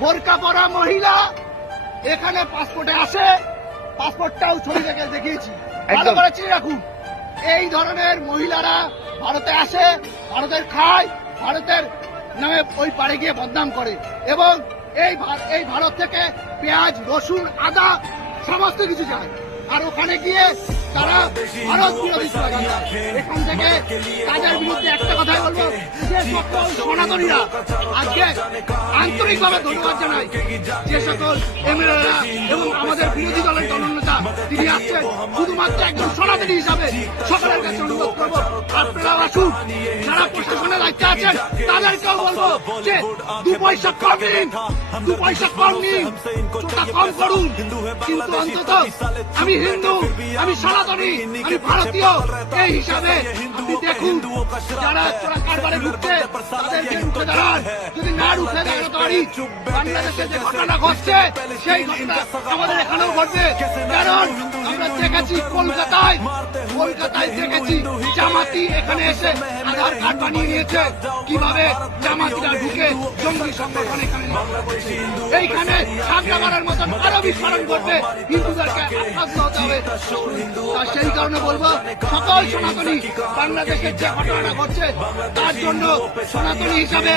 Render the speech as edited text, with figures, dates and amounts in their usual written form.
বোরকা পরা মহিলা এখানে পাসপোর্টে আসে, পাসপোর্টটাও ছবি থেকে দেখিয়েছি, ভালো করে চিনে রাখুন। এই ধরনের মহিলারা ভারতে আসে, ভারতের খায়, ভারতের নামে ওই পাড়ে গিয়ে বদনাম করে এবং এই ভারত থেকে পেঁয়াজ, রসুন, আদা সমস্ত কিছু যায়, আর ওখানে গিয়ে তারা ভারত বিরোধী স্লোগান দেয়। এখান থেকে তাদের বিরুদ্ধে একটা কথাই বলবো, যে সকল সনাতনীরা আজকে আন্তরিকভাবে ধন্যবাদ জানাই, যে সকল এমএলএরা এবং আমাদের বিরোধী দলের দলনেতা তিনি আসছেন, শুধুমাত্র একজন সনাতনী হিসাবে সকলের কাছে অনুরোধ করবো, আপনারা আসুন। যারা প্রশাসনের দায়িত্বে আছেন তাদেরকেও বলবো যে 2 পয়সা কম নিন, 2 পয়সা কম নিন, চোটা কম করুন, কিন্তু অন্তত আমি হিন্দু, আমি সনাতনী, আমি ভারতীয়, এই হিসাবে আপনি দেখুন যারা চোরা কারবারে ঢুকছে তাদেরকে রুখে দাঁড়ান। যদি না রুখে দাঁড়াতে পারি, বাংলাদেশে যে ঘটনা ঘটছে সেই ঘটনা আমাদের এখানেও ঘটবে। কারণ আমরা দেখেছি কলকাতায় দেখেছি জামাতি এখানে এসে আধার কার্ড বানিয়ে নিয়েছে, কিভাবে জামাতিরা ঢুকে জঙ্গি সংগঠন এখানে এইখানে ঝাঁকড়া মারার মতন আরো বিস্ফোরণ করবে, হিন্দুদেরকে আশ্বাস হতে হবে। সেই কারণে বলবো সকল সনাতনী বাংলাদেশের যে ঘটনাটা ঘটছে তার জন্য সনাতনী হিসাবে